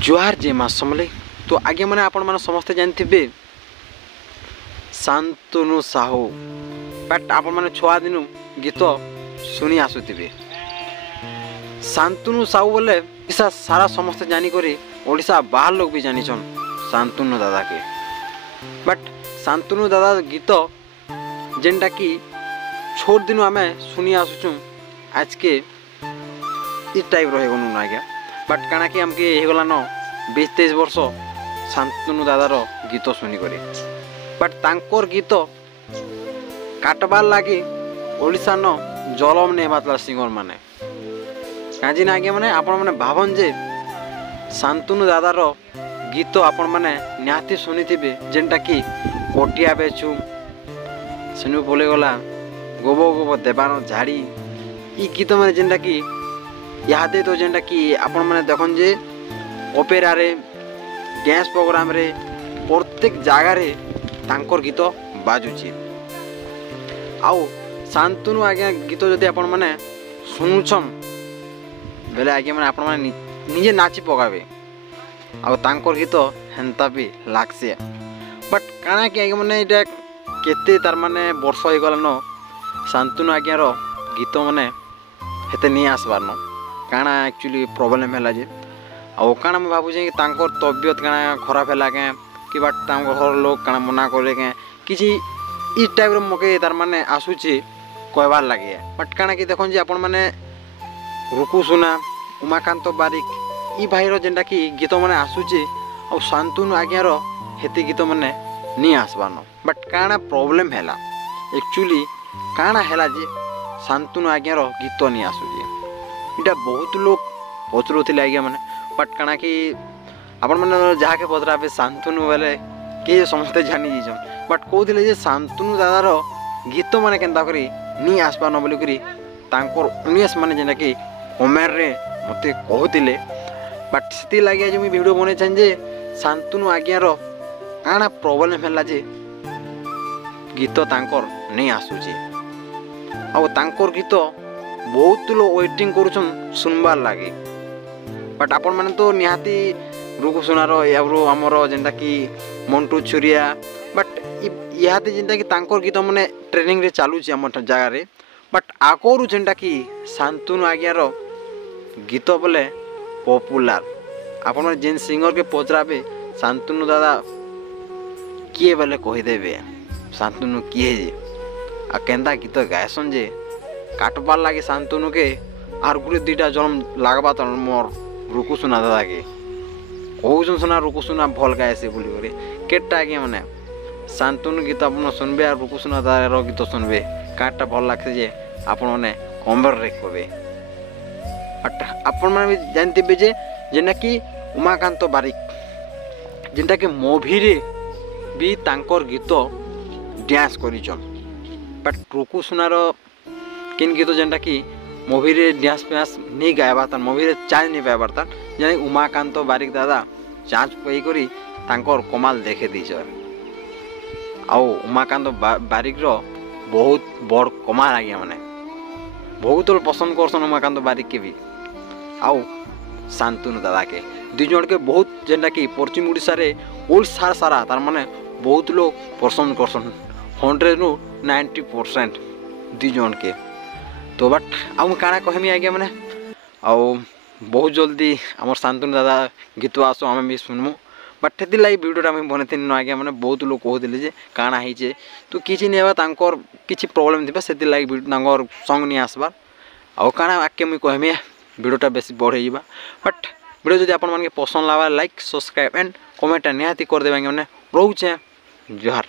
जुहार जे माँ समले तो आगे मैंने आपण मैंने समस्ते जानते शांतनु साहू बट आपण मैंने छुआ दिन गीत शुणी आसुवे शांतनु साहू बोले ओडिशा सारा समस्ते जानिक ओडिशा बाहर लोग भी जानिछन शांतनु दादा के। बट शांतनु दादा गीत जेनटा कि छोट दिन आम शुणी आसुचु आज के इ टाइप रही आज्ञा। बट काना कि आमके होगला न 20-23 वर्ष शांतनु दादार गीत शुणिक। बट तांकर गीत काटबार लगे ओडिशा न जलम नहीं बातला सिंगर माने कहीं ना आज्ञा मैंने आपण मैंने भावन जे शांतनु दादार गीत आपण मैंने निहाती शुणी थे जेनटा कि कोटिया बेचू सेनु बोले गला गोबो गोबो देवान झाड़ी इ गीत मैंने जेनटा कि यादे तो जेनटा कि आपण मैंने देखन जे ओपेरा रे डांस प्रोग्राम रे प्रत्येक जगह रे तांकर गीत बाजुची। आउ शांतनु आज्ञा गीत जदि आपण मैंने शुणुछन बेले आज्ञा मैंने आपण मैंने निजे नाची पकाबे आउ तांकर गीत हेन्ता भी लागसे। बट काना कि आज्ञा मैंने इटा केते तार माने वर्ष हो गला न शांतनु आज्ञार गीत मैंने हेते नहीं आसबार न काना एक्चुअली प्रॉब्लम है जे आउ काना मैं भावुचे कि तांकर तबियत काना खराब है क्या कि बाट तांकर घर लोग काना मना करे क्या किसी इ टाइप रो मके तार माने आसुचे कहबार लगे। बट काना कि देखन जे आपण माने रुकु सुना उमाकांत बारिक इ भाईर जेनटा कि गीत माने आसुचे आ शांतनु आज्ञार हेते गीत माने नहीं आसबार न। बट काना प्रॉब्लम है एक्चुअली काना है जे शांतनु आज्ञार गीत नहीं आसुचे इटा बहुत लोग पचरुले आज्ञा मैंने। बट काना कि आपण मैंने जहाँ के पचराबे शांतनु बेले किए समस्ते जानी जाइछन। बट कहते जे शांतनु दादार गीत मैंने केन्ता करी नहीं आसपार न बोलिक तांकर उन्नीस मैंने जेनटा कि कमेंट रे मते कहते। बट से लगे आज मुझे वीडियो बने जे शांतनु आज्ञार काना प्रॉब्लम है जे गीत तांकर नहीं आसुचे आ तांकर गीत बहुत लोग वेटिंग करुछन सुनबार लगे। बट आपण मैंने तो निहाती रुकु सुनार आमर जेनटा कि मंटू छुरिया बट इहाते जेनटा कि तांकर गीत मैंने ट्रेनिंग रे चालुची आम जगह रे। बट आगरू जेनटा कि शांतनु आज्ञार गीत बोले पॉपुलर आपण जेन सिंगर के पचराबे शांतनु दादा किए बोले कहीदेवे शांतनु किए जे आ केन्ता गीत गायसन जे काटबार लगे शांतनु के आर गुटे दुईटा जन्म लागबा तो मोर रुकु सुना दादा के कहून सुना रुकु सुना भल गाएसे बोली केटा आज्ञा मैंने शांतनु गीत आप सुनबे और रुकु सुना दादार गीत सुनबे काटा भल लगे जे आपण मैंने कमेंट रे कहबे। बट आपण मैंने भी जानते जे जेना कि उमाकांत बारिक जेनटा कि मूवी रे भी तांकर गीत डांस करिछन। बट रुकु सुनार किन गीत जेनटा कि मूवी रे डांस फ्यास नहीं गायबार तार मूवी रे चांस नहीं पाइबार तार जाने उमाकांत बारिक दादा चांस पाई करी तांकर कमाल देखे दीचर। आउ उमाकांत बारिक रो बहुत बड़ कमाल आज्ञा मैंने बहुत लोग पसंद करसन उमाकांत बारिक के भी आउ शांतनु दादा के दुई जन के बहुत जेनटा कि पश्चिम ओडिशा रे ओडिशा सारा तार माने बहुत लोग पसंद करसन 100 नु 90% दुई जन के। तो बट आउ काना कहमी आज्ञा मैंने आउ बहुत जल्दी आम शांतनु दादा गीत आसो आम भी सुनमु। बट से लगे वीडियोटा मुझे बनते न आज्ञा मैंने बहुत लोग कहते जे काना है तो किसी नहीं तांकर किसी प्रॉब्लम थी से लगे सॉन्ग नहीं आसबार आउ काना आके मुझे कहमी वीडियोटा बेसी बढ़े जा। बट वीडियो जब आप पसंद लगा लाइक सब्सक्राइब एंड कमेंट निहाती करदे मैंने रोचे जुहार।